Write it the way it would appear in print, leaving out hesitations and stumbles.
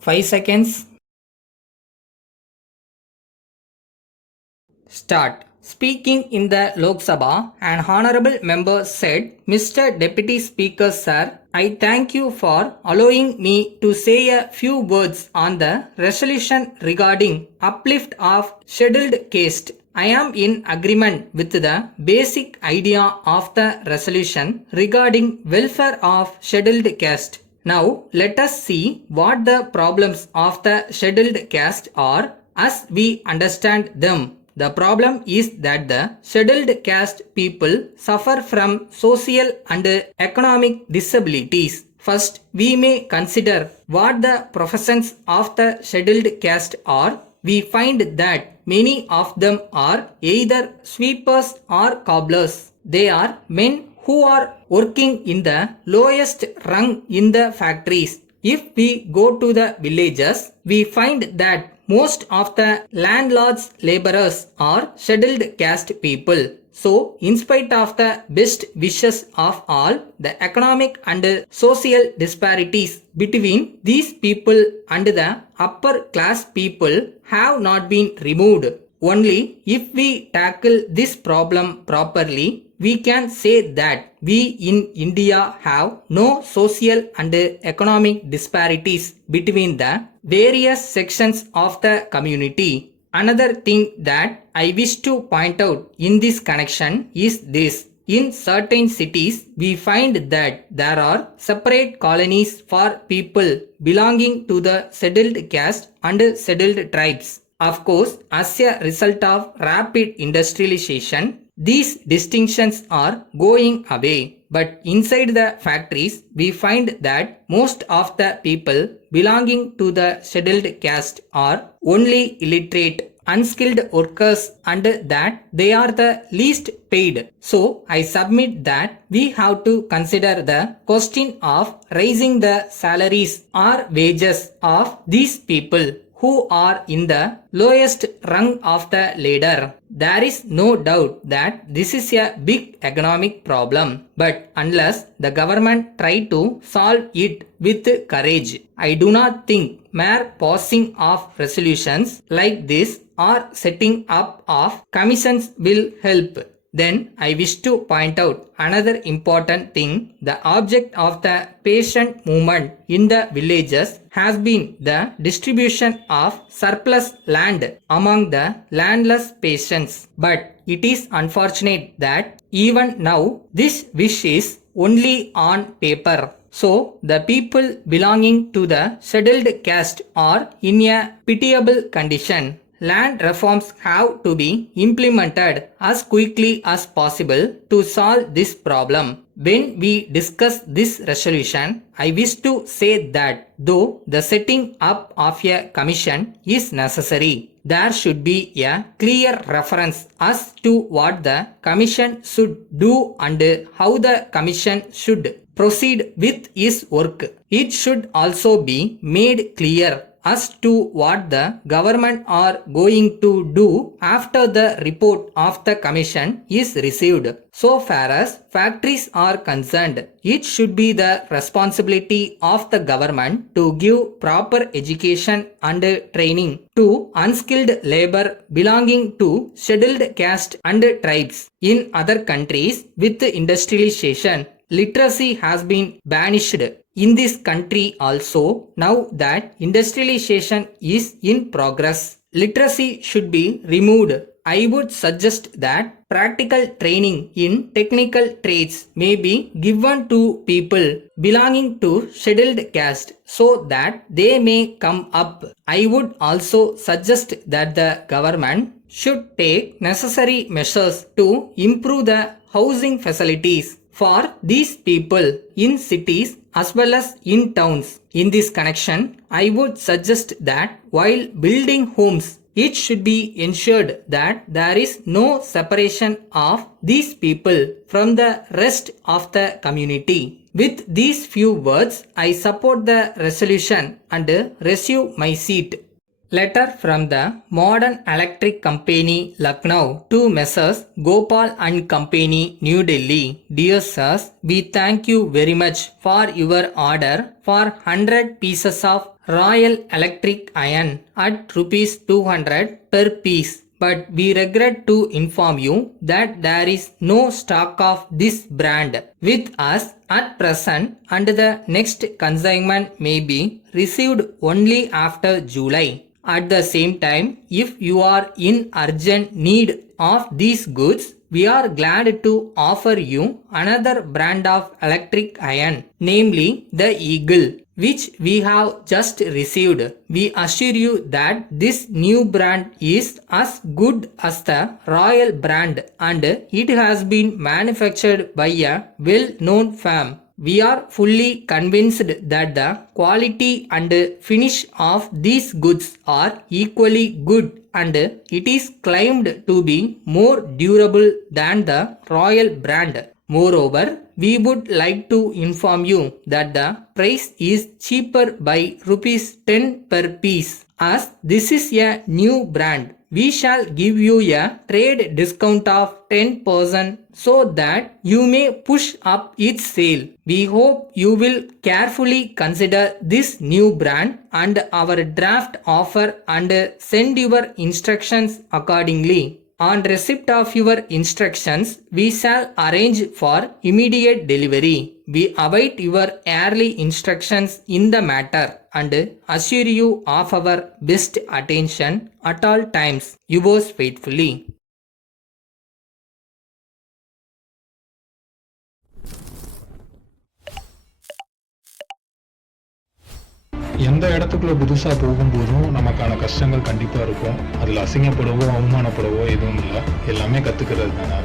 5 seconds. Start. Speaking in the Lok Sabha, an honorable member said, Mr. Deputy Speaker Sir, I thank you for allowing me to say a few words on the resolution regarding uplift of scheduled caste. I am in agreement with the basic idea of the resolution regarding welfare of scheduled caste. Now let us see what the problems of the scheduled caste are as we understand them. The problem is that the scheduled caste people suffer from social and economic disabilities. First, we may consider what the professions of the scheduled caste are. We find that many of them are either sweepers or cobblers. They are men who are working in the lowest rung in the factories. If we go to the villages, we find that most of the landlords' laborers are scheduled caste people. So, in spite of the best wishes of all, the economic and social disparities between these people and the upper class people have not been removed. Only if we tackle this problem properly, we can say that we in India have no social and economic disparities between the various sections of the community. Another thing that I wish to point out in this connection is this. In certain cities, we find that there are separate colonies for people belonging to the scheduled caste and scheduled tribes. Of course, as a result of rapid industrialization, these distinctions are going away. But inside the factories, we find that most of the people belonging to the scheduled caste are only illiterate, unskilled workers and that they are the least paid. So, I submit that we have to consider the question of raising the salaries or wages of these people who are in the lowest rung of the ladder. There is no doubt that this is a big economic problem, but unless the government try to solve it with courage, I do not think mere passing of resolutions like this or setting up of commissions will help. Then I wish to point out another important thing. The object of the patient movement in the villages has been the distribution of surplus land among the landless patients. But it is unfortunate that even now this wish is only on paper. So, the people belonging to the scheduled caste are in a pitiable condition. Land reforms have to be implemented as quickly as possible to solve this problem. When we discuss this resolution, I wish to say that though the setting up of a commission is necessary, there should be a clear reference as to what the commission should do and how the commission should proceed with its work. It should also be made clear as to what the government are going to do after the report of the commission is received. So far as factories are concerned, it should be the responsibility of the government to give proper education and training to unskilled labor belonging to scheduled caste and tribes. In other countries with industrialization, literacy has been banished. In this country also, now that industrialization is in progress, literacy should be removed. I would suggest that practical training in technical trades may be given to people belonging to scheduled caste so that they may come up. I would also suggest that the government should take necessary measures to improve the housing facilities for these people in cities as well as in towns. In this connection, I would suggest that while building homes, it should be ensured that there is no separation of these people from the rest of the community. With these few words, I support the resolution and resume my seat. Letter from the Modern Electric Company, Lucknow, to Messrs. Gopal and Company, New Delhi. Dear sirs, we thank you very much for your order for 100 pieces of Royal Electric Iron at rupees 200 per piece. But we regret to inform you that there is no stock of this brand with us at present, and the next consignment may be received only after July. At the same time, if you are in urgent need of these goods, we are glad to offer you another brand of electric iron, namely the Eagle, which we have just received. We assure you that this new brand is as good as the Royal brand, and it has been manufactured by a well-known firm. We are fully convinced that the quality and finish of these goods are equally good, and it is claimed to be more durable than the Royal brand. Moreover, we would like to inform you that the price is cheaper by rupees 10 per piece. As this is a new brand, we shall give you a trade discount of 10% so that you may push up its sale. We hope you will carefully consider this new brand and our draft offer and send your instructions accordingly. On receipt of your instructions, we shall arrange for immediate delivery. We await your early instructions in the matter and assure you of our best attention at all times. Yours faithfully. எந்த இடத்துக்குள்ள புதுசாக போகும்போதும் நமக்கான கஷ்டங்கள் கண்டிப்பாக இருக்கும். அதில் அசிங்கப்படவோ அவமானப்படவோ எதுவும் இல்லை, எல்லாமே கற்றுக்கிறது தானே.